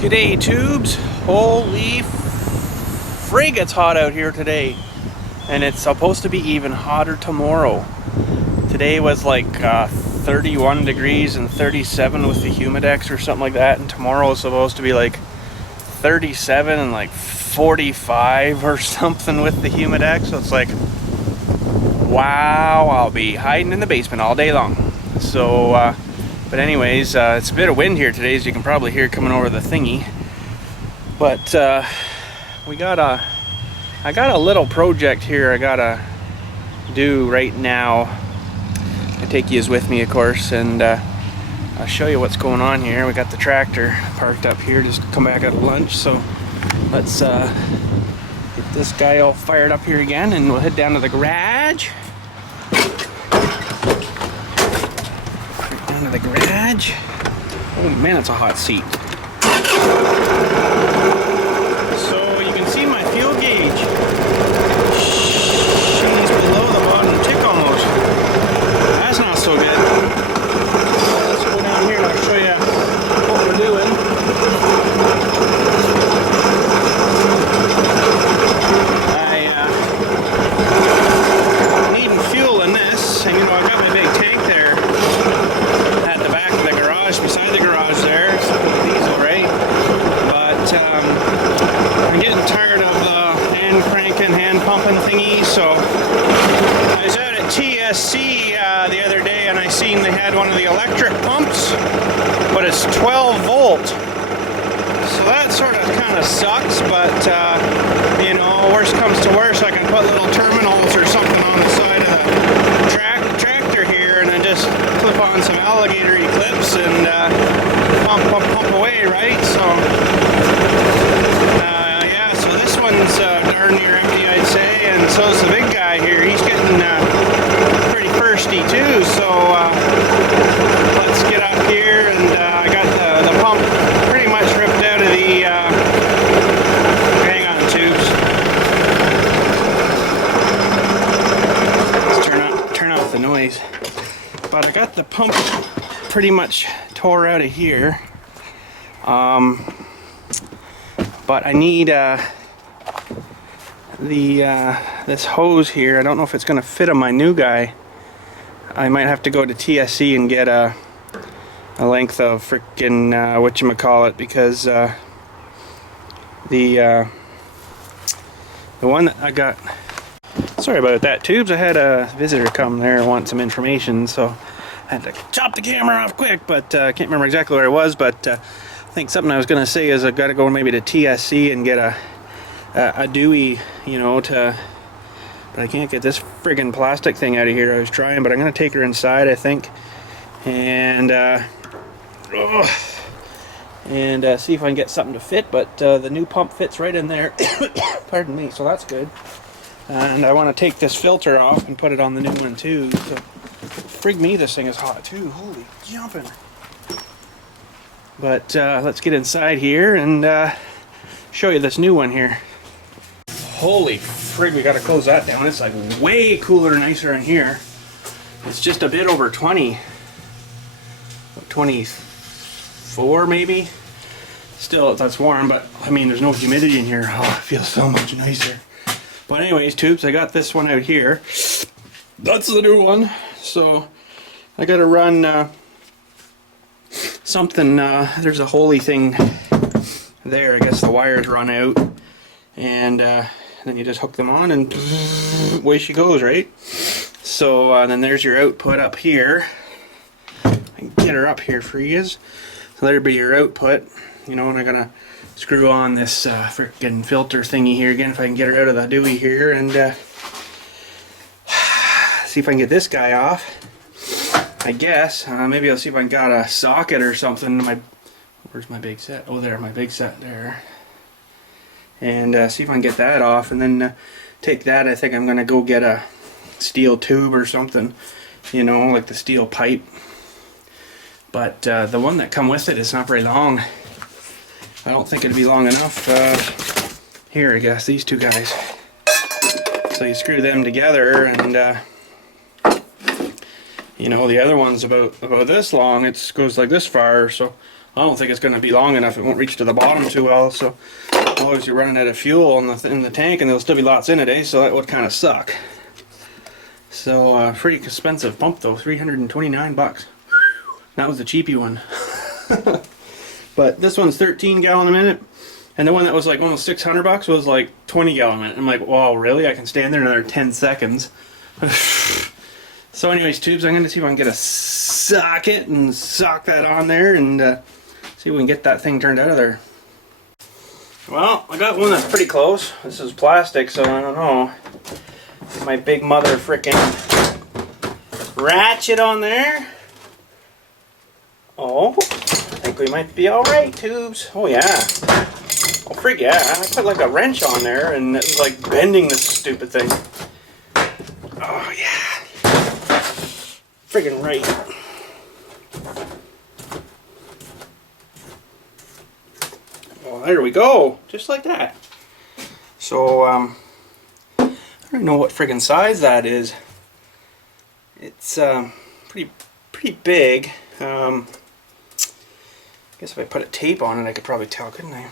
G'day tubes, holy frig, it's hot out here today, and it's supposed to be even hotter tomorrow. Today was like 31 degrees and 37 with the humidex or something like that, and tomorrow is supposed to be like 37 and like 45 or something with the humidex. So it's like, wow, I'll be hiding in the basement all day long. So but anyways, it's a bit of wind here today, as you can probably hear coming over the thingy. But I got a little project here I gotta do right now. I take yous with me, of course, and I'll show you what's going on here. We got the tractor parked up here, just come back out of lunch. So let's get this guy all fired up here again, and we'll head down to the garage. To the garage. Oh man, it's a hot seat. So you can see my fuel gauge. She's below the bottom tick almost. That's not so good. Let's go down here and I'll show you what we're doing. I'm needing fuel in this, and you know I got my big tank there. Beside the garage there, it's diesel, right? But I'm getting tired of the hand cranking, hand pumping thingy. So I was out at TSC the other day, and I seen they had one of the electric pumps, but it's 12 volt. So that sort of kind of sucks, but you know, worst comes to worst, I can put little terminals or something on the side of the tractor here, and then just clip on some alligator clips and pump away, right? So yeah, so this one's darn near empty, I'd say, and so's the big guy here. He's getting pretty thirsty too. So let's get up here, and I got the pump pretty much ripped out of the hang on tubes. Let's turn off the noise. But I got the pump pretty much tore out of here, but I need this hose here. I don't know if it's gonna fit on my new guy. I might have to go to TSC and get a length of frickin' whatchamacallit, because the one that I got, sorry about that tubes, I had a visitor come there and want some information, so I had to chop the camera off quick, but I can't remember exactly where it was. But I think something I was going to say is I've got to go maybe to TSC and get a Dewey, you know, but I can't get this friggin' plastic thing out of here. I was trying, but I'm going to take her inside, I think, and see if I can get something to fit. But the new pump fits right in there. Pardon me, so that's good. And I want to take this filter off and put it on the new one too. So frig me, this thing is hot too. Holy jumping. But let's get inside here and show you this new one here. Holy frig, we gotta close that down. It's like way cooler and nicer in here. It's just a bit over 20. 24 maybe. Still, that's warm, but I mean, there's no humidity in here. Oh, it feels so much nicer. But anyways, tubes, I got this one out here. That's the new one. So I gotta run something, there's a holy thing there. I guess the wires run out, and then you just hook them on and away she goes, right? So then there's your output up here. I can get her up here for you. So there'll be your output, you know, and I'm gonna screw on this freaking filter thingy here again, if I can get her out of the Dewey here, and see if I can get this guy off. I guess maybe I'll see if I got a socket or something. Where's my big set? Oh, there, my big set there. And see if I can get that off, and then take that. I think I'm gonna go get a steel tube or something, you know, like the steel pipe. But the one that come with it is not very long. I don't think it'd be long enough. Here, I guess, these two guys. So you screw them together, and you know, the other one's about this long. It goes like this far, so I don't think it's going to be long enough. It won't reach to the bottom too well. So otherwise you're running out of fuel in the tank, and there'll still be lots in it, eh? So that would kind of suck. So pretty expensive pump though, 329 bucks. That was the cheapy one. But this one's 13 gallon a minute, and the one that was like almost 600 bucks was like 20 gallon a minute. I'm like, wow, really? I can stand there another 10 seconds. So anyways, tubes, I'm going to see if I can get a socket and sock that on there and see if we can get that thing turned out of there. Well, I got one that's pretty close. This is plastic, so I don't know. My big mother frickin' ratchet on there. Oh, I think we might be alright, tubes. Oh yeah. Oh frig yeah, I put like a wrench on there and it was like bending this stupid thing. Oh yeah. Friggin' right. Well, there we go. Just like that. So, I don't know what friggin' size that is. It's pretty big. I guess if I put a tape on it, I could probably tell, couldn't I?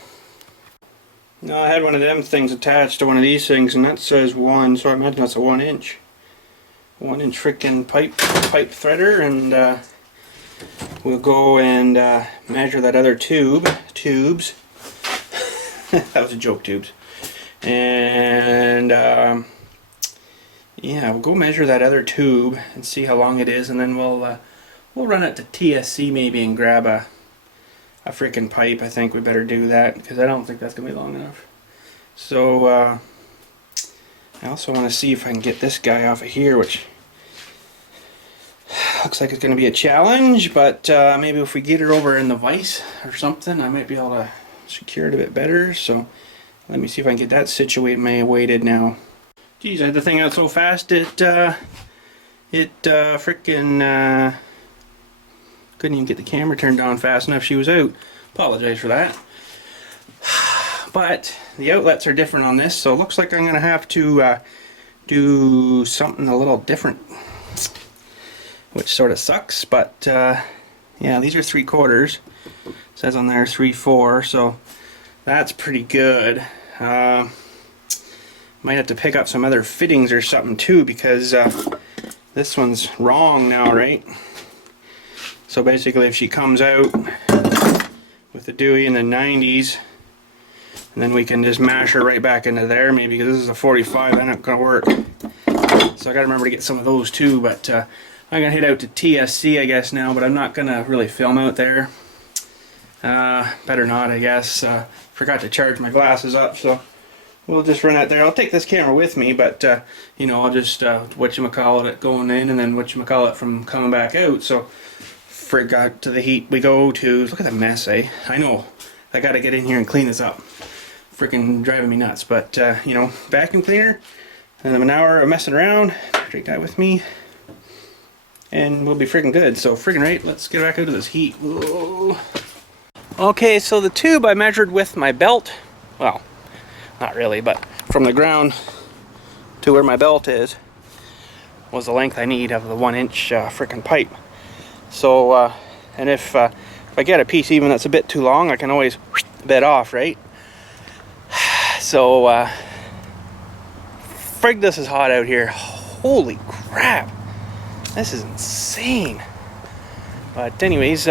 No, I had one of them things attached to one of these things, and that says 1, so I imagine that's a 1 inch. 1 inch frickin' pipe threader, and we'll go and measure that other tubes. That was a joke, tubes. And yeah, we'll go measure that other tube and see how long it is, and then we'll run it to TSC maybe and grab a frickin' pipe. I think we better do that because I don't think that's gonna be long enough. So I also want to see if I can get this guy off of here, which looks like it's going to be a challenge, but maybe if we get it over in the vise or something, I might be able to secure it a bit better. So let me see if I can get that situated and weighted now. Geez, I had the thing out so fast it frickin' couldn't even get the camera turned on fast enough. She was out. Apologize for that. But the outlets are different on this, so it looks like I'm going to have to do something a little different, which sort of sucks, but yeah, these are 3/4. It says on there 3/4, so that's pretty good. Might have to pick up some other fittings or something too, because this one's wrong now, right? So basically if she comes out with the Dewey in the 90s, and then we can just mash her right back into there, maybe, because this is a 45, that's not going to work. So I got to remember to get some of those too, but I'm going to head out to TSC, I guess, now, but I'm not going to really film out there. Better not, I guess. Forgot to charge my glasses up, so we'll just run out there. I'll take this camera with me, but, you know, I'll just, whatchamacallit it going in, and then whatchamacallit from coming back out, so forgot to the heat we go to. Look at the mess, eh? I know. I got to get in here and clean this up. Freaking driving me nuts, but you know, vacuum cleaner and an hour of messing around, take that with me and we'll be freaking good. So freaking right, let's get back out of this heat. Whoa. Okay, so the tube I measured with my belt, well, not really, but from the ground to where my belt is was the length I need of the 1 inch freaking pipe. So and if I get a piece even that's a bit too long, I can always bed off, right? So, frig, this is hot out here. Holy crap. This is insane. But anyways,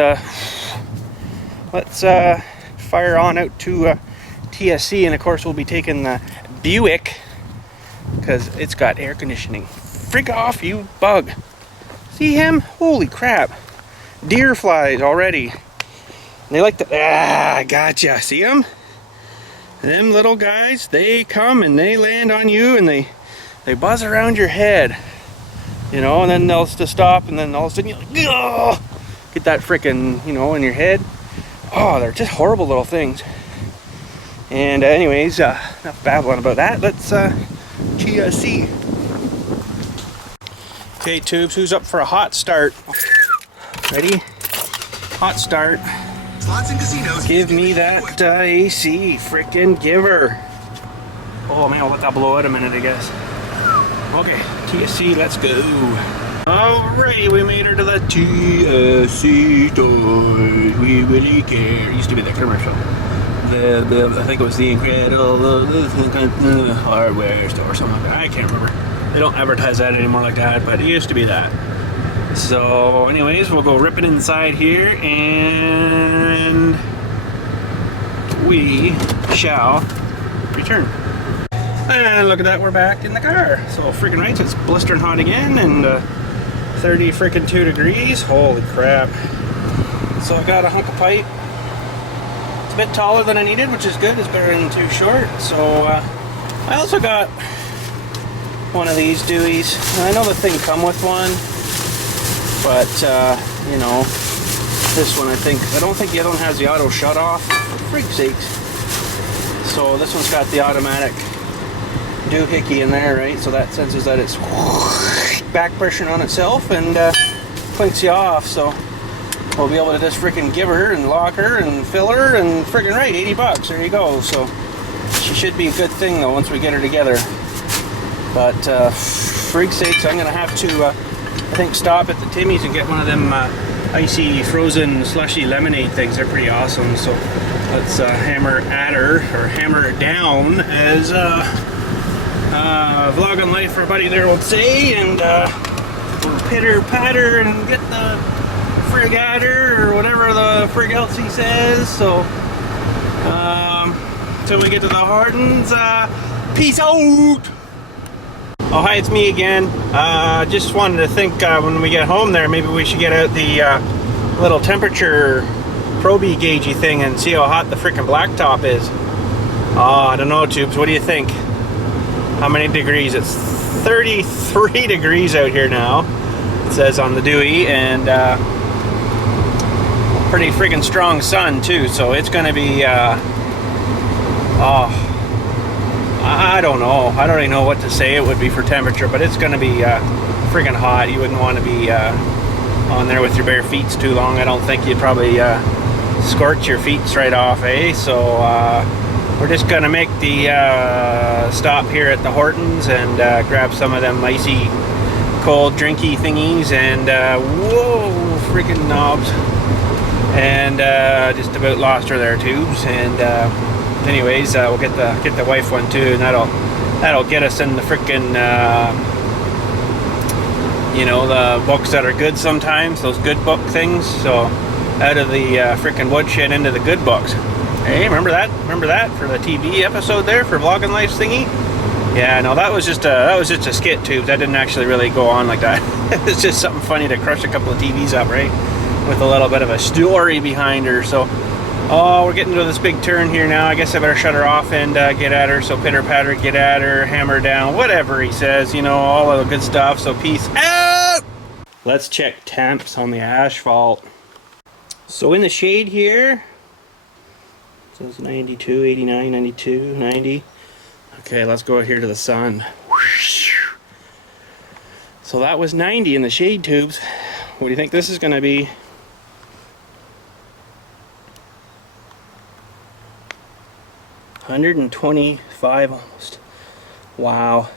let's fire on out to TSC, and of course we'll be taking the Buick because it's got air conditioning. Frig off, you bug. See him? Holy crap. Deer flies already. They like to, I gotcha. See them? Them little guys, they come and they land on you and they buzz around your head, you know, and then they'll just stop, and then all of a sudden you're like, oh, get that frickin', you know, in your head. Oh, they're just horrible little things. And anyways, enough babbling about that. Let's TSC. Okay, tubes, who's up for a hot start? Ready? Hot start. Slots and casinos. Give me that AC, frickin' give her. Oh man, I'll let that blow out a minute, I guess. Okay, TSC, let's go. Alrighty, we made her to the TSC store. We really care. It used to be that commercial. I think it was the Incredible Hardware store or something like that. I can't remember. They don't advertise that anymore like that, but it used to be that. So anyways, we'll go ripping inside here and we shall return. And look at that, we're back in the car. So freaking right, it's blistering hot again and 30 freaking 2 degrees. Holy crap. So I got a hunk of pipe. It's a bit taller than I needed, which is good. It's better than too short. So I also got one of these Deweys. I know the thing come with one, but you know, this one I don't think the other one has the auto shut off. For freak's sakes. So this one's got the automatic doohickey in there, right? So that senses that it's back pressure on itself and clinks you off. So we'll be able to just freaking give her and lock her and fill her and freaking right, 80 bucks. There you go. So she should be a good thing though once we get her together. But freak's sakes, I'm gonna have to I think stop at the Timmy's and get one of them icy frozen slushy lemonade things. They're pretty awesome. So let's hammer at her, or hammer down, as vlog on life for a buddy there would say, and we'll pitter patter and get the frig at her, or whatever the frig else he says. So till we get to the Hardens, peace out. Oh, hi, it's me again. Just wanted to think when we get home there, maybe we should get out the little temperature proby gaugy thing and see how hot the freaking blacktop is. Oh, I don't know, Tubes. What do you think? How many degrees? It's 33 degrees out here now, it says on the Dewey, and pretty freaking strong sun too, so it's gonna be oh, I don't know. I don't even know what to say it would be for temperature, but it's gonna be freaking hot. You wouldn't want to be on there with your bare feet too long. I don't think you'd probably scorch your feet right off, eh? So we're just gonna make the stop here at the Hortons and grab some of them icy cold drinky thingies, and whoa, freaking knobs, and just about lost her there, Tubes. And anyways, we'll get the wife one too, and that'll get us in the freaking you know, the books that are good sometimes, those good book things. So out of the freaking woodshed into the good books. Hey, remember that? Remember that for the TV episode there for Vlogging Life thingy? Yeah, no, that was just a skit, Tubes. That didn't actually really go on like that. It was just something funny to crush a couple of TVs up, right? With a little bit of a story behind her. So, oh, we're getting to this big turn here now. I guess I better shut her off and get at her. So pitter patter, get at her, hammer down, whatever he says, you know, all of the good stuff. So peace out. Let's check temps on the asphalt. So in the shade here, it says 92, 89, 92, 90. Okay, let's go here to the sun. So that was 90 in the shade, Tubes. What do you think this is going to be? $125 almost. Wow,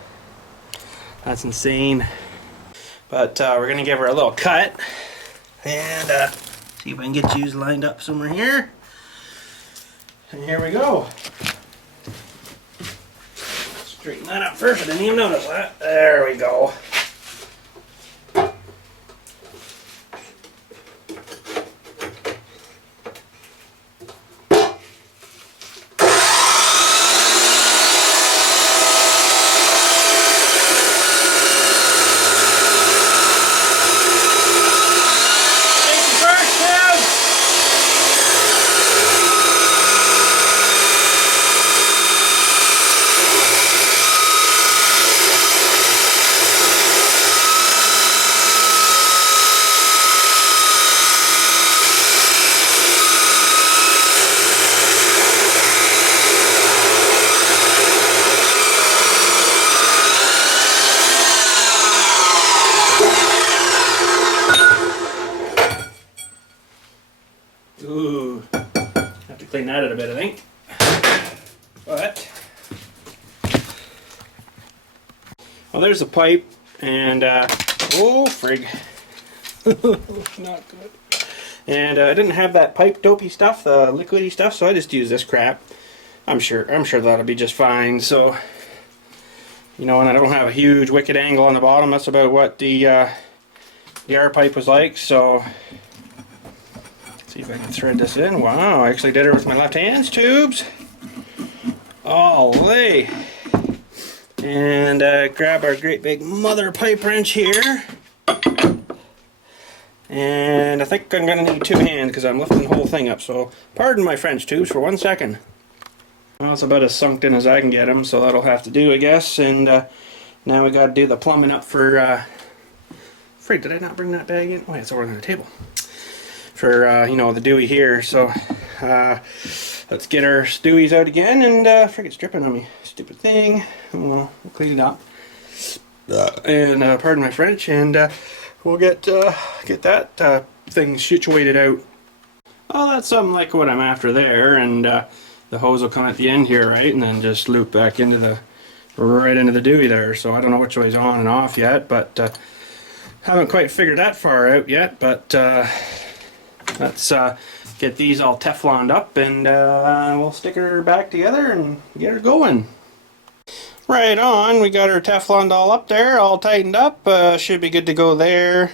that's insane. But we're gonna give her a little cut and see if I can get you lined up somewhere here. And here we go. Straighten that up first. I didn't even notice that. There we go. Ooh, have to clean that out a bit, I think. But, well, there's the pipe, and Oh, frig. Not good. And I didn't have that pipe dopey stuff, the liquidy stuff, so I just used this crap. I'm sure that'll be just fine. So, you know, and I don't have a huge wicked angle on the bottom. That's about what the R pipe was like. So, let's see if I can thread this in. Wow, I actually did it with my left hand's tubes. Ollie. And grab our great big mother pipe wrench here. And I think I'm going to need two hands because I'm lifting the whole thing up. So pardon my French tubes for 1 second. Well, it's about as sunk in as I can get them, so that'll have to do, I guess. And now we got to do the plumbing up for... Frig, did I not bring that bag in? Oh, yeah, it's over on the table. For, you know, the Dewey here. So let's get our Deweys out again. And frig, it's dripping on me. Stupid thing. Well, we'll clean it up. And pardon my French. And we'll get that thing situated out. Well, that's something like what I'm after there. And the hose will come at the end here, right? And then just loop back into the... right into the Dewey there. So I don't know which way's on and off yet. But haven't quite figured that far out yet. But... let's get these all Tefloned up and we'll stick her back together and get her going. Right on, we got her Tefloned all up there, all tightened up. Should be good to go there.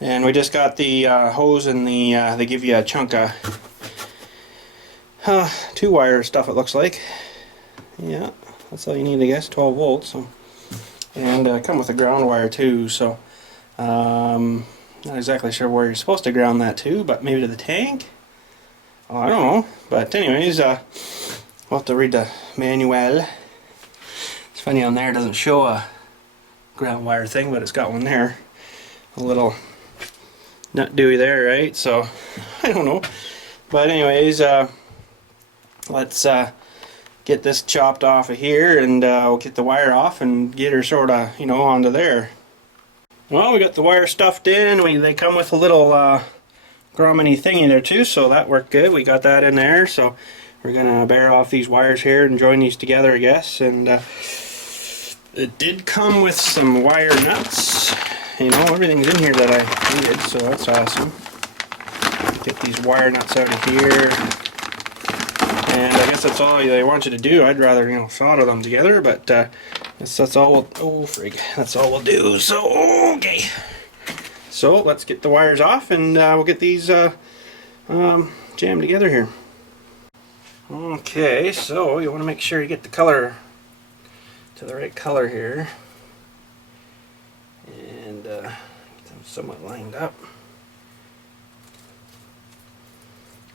And we just got the hose and the they give you a chunk of 2-wire stuff, it looks like. Yeah, that's all you need, I guess, 12 volts. So. And come with a ground wire too, so not exactly sure where you're supposed to ground that to, but maybe to the tank? Oh, I don't know. But anyways, we'll have to read the manual. It's funny on there, it doesn't show a ground wire thing, but it's got one there. A little nut Dewey there, right? So, I don't know. But anyways, let's get this chopped off of here, and we'll get the wire off and get her sort of, you know, onto there. Well, we got the wire stuffed in. They come with a little grommet thingy there too, so that worked good. We got that in there, so we're gonna bear off these wires here and join these together, I guess. And it did come with some wire nuts. You know, everything's in here that I needed, so that's awesome. Get these wire nuts out of here. And I guess that's all they want you to do. I'd rather, you know, solder them together, but that's all we'll, oh frig, that's all we'll do. So, okay. So, let's get the wires off and we'll get these jammed together here. Okay, so you want to make sure you get the color to the right color here. And get them somewhat lined up.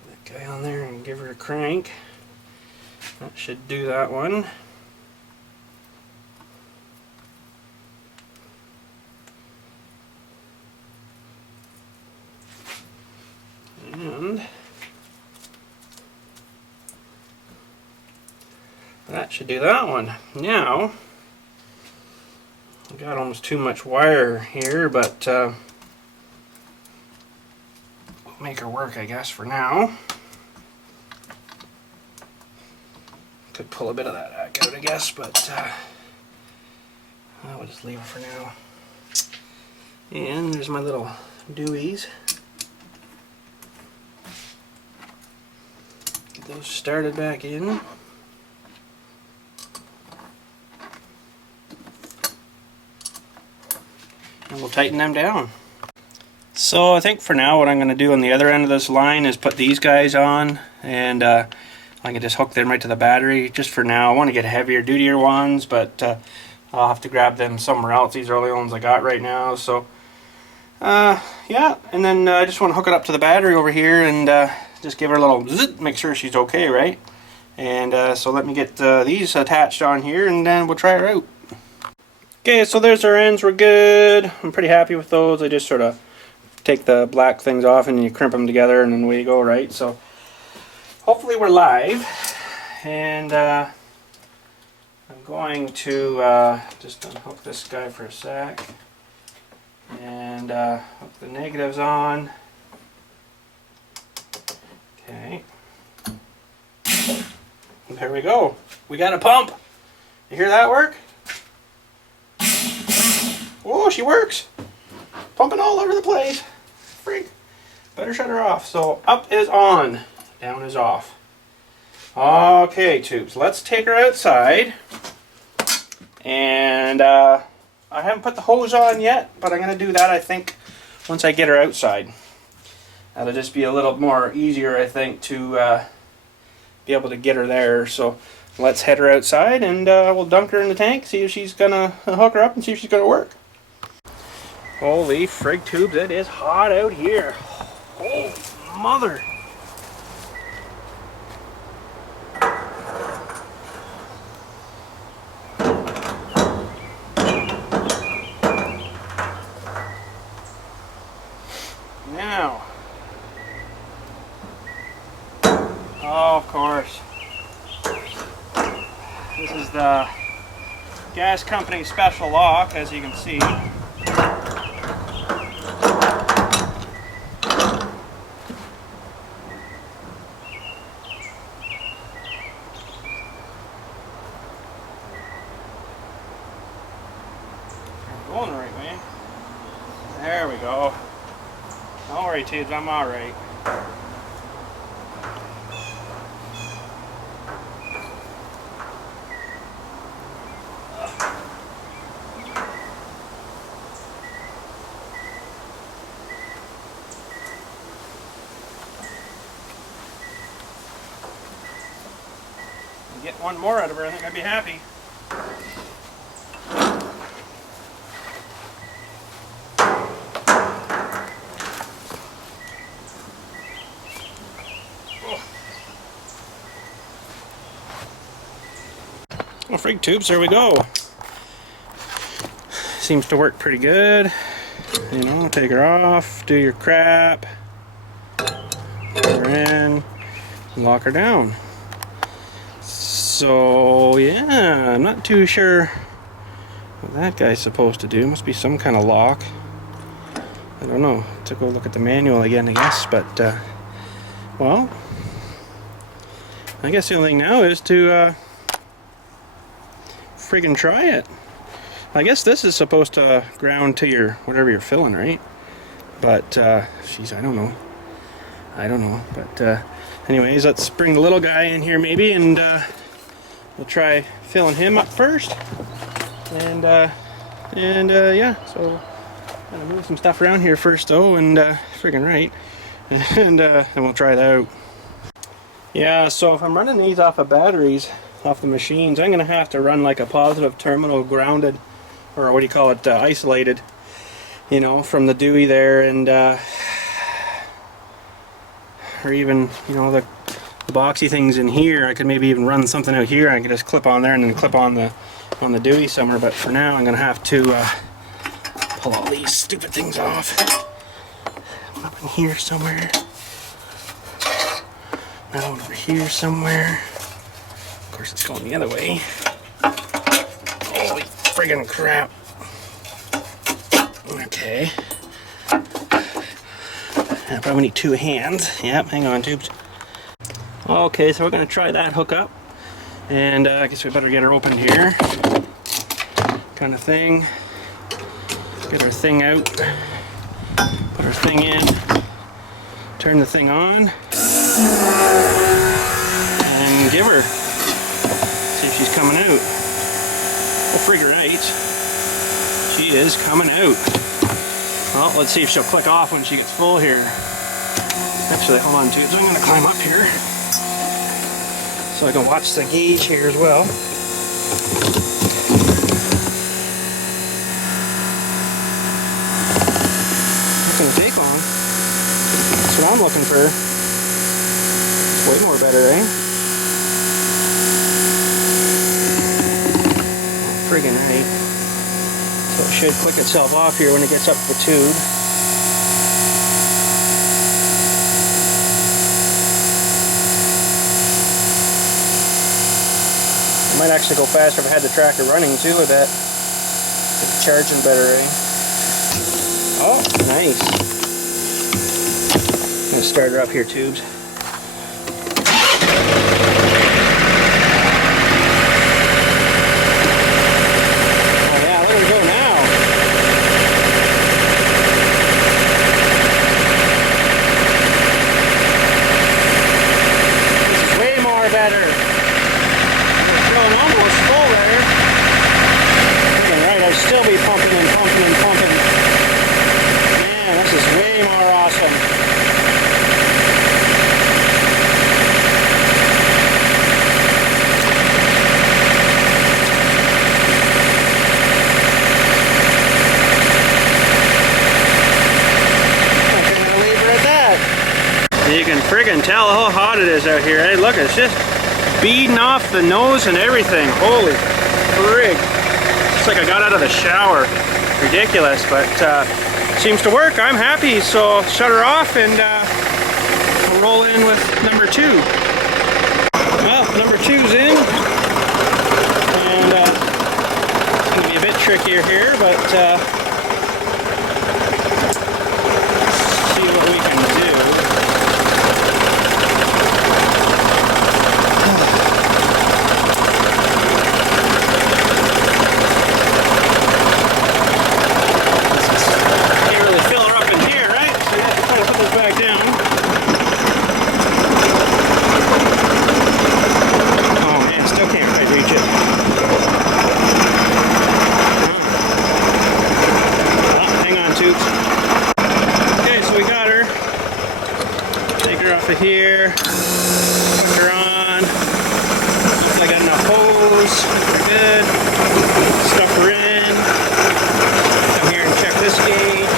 That guy on there and give her a crank. That should do that one. And that should do that one. Now, I've got almost too much wire here, but we'll make her work, I guess, for now. Could pull a bit of that out, I guess, but I'll just leave it for now. And there's my little Deweys. Get those started back in. And we'll tighten them down. So I think for now what I'm going to do on the other end of this line is put these guys on, and I can just hook them right to the battery just for now. I want to get heavier, dutier ones, but I'll have to grab them somewhere else. These are the only ones I got right now. So yeah, and then I just want to hook it up to the battery over here and just give her a little zit, make sure she's okay, right? And so let me get these attached on here, and then we'll try her out. Okay, so there's our ends. We're good. I'm pretty happy with those. I just sort of take the black things off and you crimp them together, and then away you go, right? So hopefully we're live, and I'm going to just unhook this guy for a sec and hook the negatives on. Okay, and there we go. We got a pump. You hear that work? Oh, she works. pumping all over the place. Freak. Better shut her off. So up is on, down is off. Okay, tubes, let's take her outside. And I haven't put the hose on yet, but I'm going to do that, I think, once I get her outside. That'll just be a little more easier, I think, to be able to get her there. So let's head her outside and we'll dunk her in the tank, see if she's going to hook her up and see if she's going to work. Holy frig tubes, it is hot out here. Oh, mother. Now, oh, of course, this is the gas company special lock, as you can see. Going the right way. There we go. Don't worry, tubes, I'm alright. Get one more out of her, I think I'd be happy. Well, frig tubes, there we go. Seems to work pretty good. You know, take her off, do your crap, put her in, lock her down. So yeah, I'm not too sure what that guy's supposed to do. Must be some kind of lock. I don't know. To go look at the manual again, I guess. But well, I guess the only thing now is to friggin' try it. I guess this is supposed to ground to your whatever you're filling, right? But jeez, I don't know. But anyways, let's bring the little guy in here maybe, and we'll try filling him up first. And yeah, so I'm gonna move some stuff around here first though, and friggin' right, and we'll try it out. Yeah, so if I'm running these off of batteries, off the machines, I'm gonna have to run like a positive terminal grounded, or what do you call it, isolated, you know, from the Dewey there, and or even, you know, the boxy things in here. I could maybe even run something out here. I could just clip on there and then clip on the Dewey somewhere. But for now, I'm gonna have to pull all these stupid things off. One up in here somewhere. That one over here somewhere. Of course, it's going the other way. Holy friggin' crap. Okay. I probably need two hands. Yep, hang on, tubes. Okay, so we're going to try that hookup. And I guess we better get her opened here. Kind of thing. Get our thing out. Put our thing in. Turn the thing on. And give her. See if she's coming out. Well, frig her right. She is coming out. Well, let's see if she'll click off when she gets full here. Actually, hold on, dudes. I'm going to climb up here so I can watch the gauge here as well. Not going to take long. That's what I'm looking for. It's way more better, eh? Oh, friggin' right. So it should click itself off here when it gets up the tube. It might actually go faster if I had the tracker running too with that. It's charging better, eh? Oh, nice. I'm gonna start her up here, tubes. hot it is out here. Hey, look, it's just beading off the nose and everything. Holy frig. It's like I got out of the shower. Ridiculous, but seems to work. I'm happy, so shut her off and we'll roll in with number 2. Well, number 2's in, and it's going to be a bit trickier here, but see what we can do. Can't really fill her up in here, right? So you have to try to put this back down. Still can't quite reach it. Oh, hang on, tubes. Okay, so we got her. Take her off of here. Hook her on. Looks like I got enough hose. We're good. Stuff her in. Come here and check this gauge.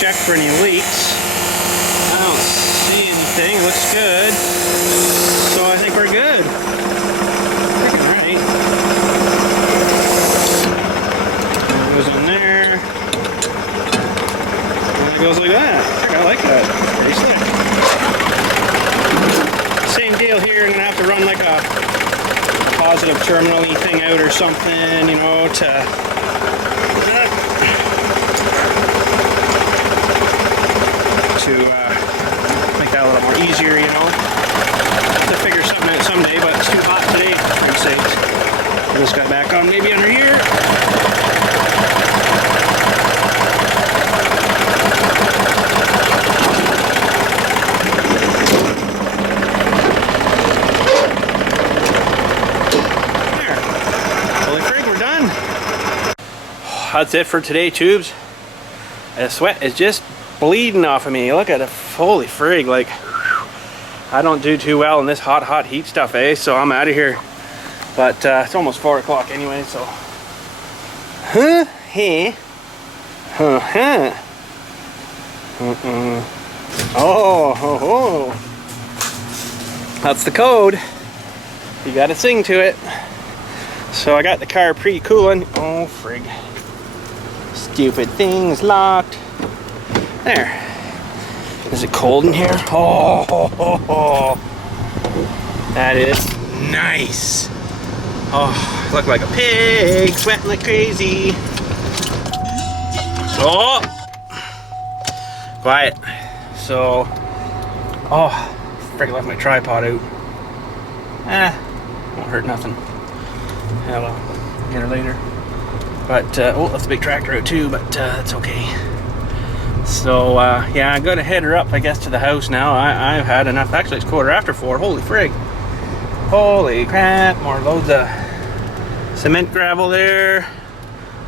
Check for any leaks. I don't see anything. It looks good. So I think we're good. Alright. Goes in there. And it goes like that. I like that. Pretty slick. Same deal here. I'm going to have to run like a positive terminal-y thing out or something, you know, to make that a little more easier, you know. Have to figure something out someday, but it's too hot today, for your sakes. Put this guy back on, maybe under here. There. Holy frig, we're done. That's it for today, tubes. The sweat is just bleeding off of me. Look at it. Holy frig, like, I don't do too well in this hot heat stuff, eh? So I'm out of here. But it's almost 4 o'clock anyway, so. Hey. Oh. That's the code. You gotta sing to it. So I got the car pre-cooling. Oh frig. Stupid thing's locked. There. Is it cold in here? Oh. That is nice. Oh, look like a pig, sweating like crazy. Oh. Quiet. So, oh, freaking left my tripod out. Won't hurt nothing. Yeah, well, get her later. But, oh, that's a big tractor out too, but that's okay. So, yeah, I'm gonna head her up, I guess, to the house now. I've had enough. Actually, it's 4:15. Holy frig. Holy crap. More loads of cement gravel there.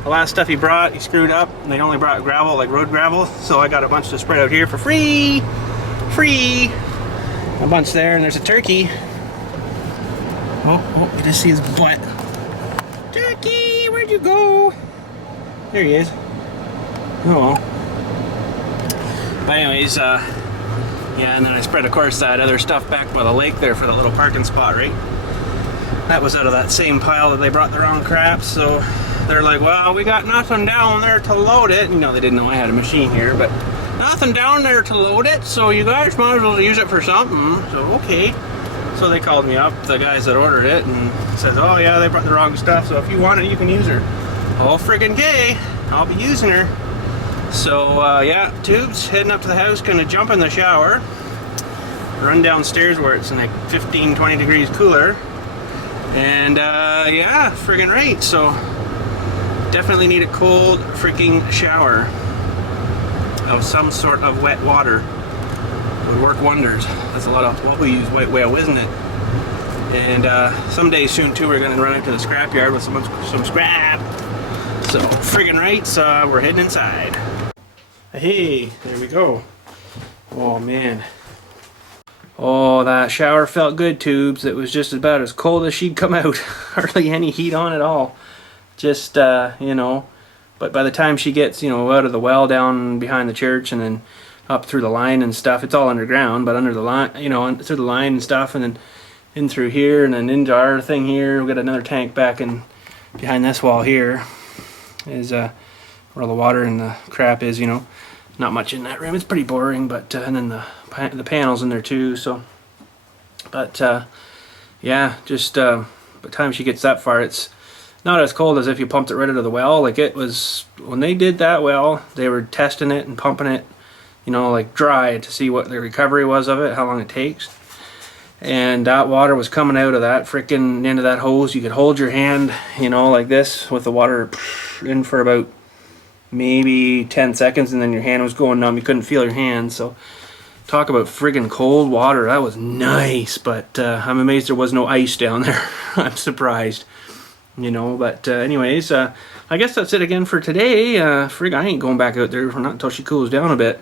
The last stuff he brought, he screwed up. And they only brought gravel, like road gravel. So I got a bunch to spread out here for free. Free. A bunch there, and there's a turkey. Oh, you just see his butt. Turkey, where'd you go? There he is. Oh. But anyways, yeah, and then I spread, of course, that other stuff back by the lake there for that little parking spot, right? That was out of that same pile that they brought the wrong crap, so they're like, well, we got nothing down there to load it. You know, they didn't know I had a machine here, but nothing down there to load it, so you guys might as well use it for something. So, okay. So they called me up, the guys that ordered it, and says, oh yeah, they brought the wrong stuff, so if you want it, you can use her. Oh, friggin' gay. I'll be using her. So yeah, tubes, heading up to the house, gonna jump in the shower, run downstairs where it's like 15-20 degrees cooler, and yeah, friggin' right. So definitely need a cold freaking shower of some sort of wet water. Would work wonders. That's a lot of what we use, white whale, isn't it? And someday soon too, we're gonna run out to the scrap yard with some scrap. So friggin' right, so we're heading inside. Hey, there we go. Oh man. Oh, that shower felt good, tubes. It was just about as cold as she'd come out. Hardly any heat on at all. Just you know, but by the time she gets, you know, out of the well down behind the church and then up through the line and stuff, it's all underground, but under the line, you know, through the line and stuff, and then in through here and then into our thing here. We've got another tank back in behind this wall here is where all the water and the crap is, you know. Not much in that room. It's pretty boring, but and then the panels in there too. So, but yeah, just by the time she gets that far, it's not as cold as if you pumped it right out of the well. Like it was when they did that well, they were testing it and pumping it, you know, like dry to see what the recovery was of it, how long it takes. And that water was coming out of that freaking end of that hose. You could hold your hand, you know, like this with the water in for about maybe 10 seconds, and then your hand was going numb. You couldn't feel your hand. So talk about friggin' cold water. That was nice, but I'm amazed there was no ice down there. I'm surprised, you know. But anyways, I guess that's it again for today. Frig, I ain't going back out there not until she cools down a bit.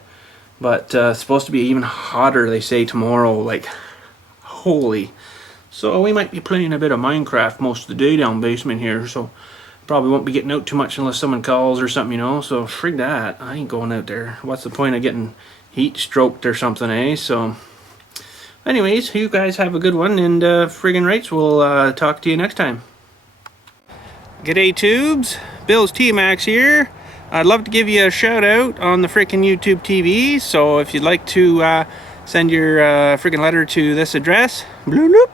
But it's supposed to be even hotter, they say, tomorrow. Like, holy. So we might be playing a bit of Minecraft most of the day down basement here. So probably won't be getting out too much unless someone calls or something, you know. So frig that. I ain't going out there. What's the point of getting heat stroked or something, eh? So anyways, you guys have a good one, and friggin' rights, we'll talk to you next time. G'day tubes, BILLSTMAXX here. I'd love to give you a shout out on the freaking YouTube TV. So if you'd like to send your freaking letter to this address, bloop, bloop,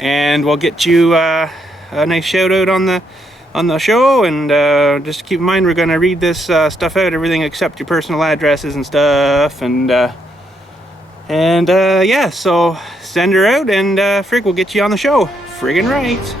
and we'll get you a nice shout out on the show. And just keep in mind, we're gonna read this stuff out, everything except your personal addresses and stuff. And yeah, so send her out, and frig, we'll get you on the show. Friggin' right.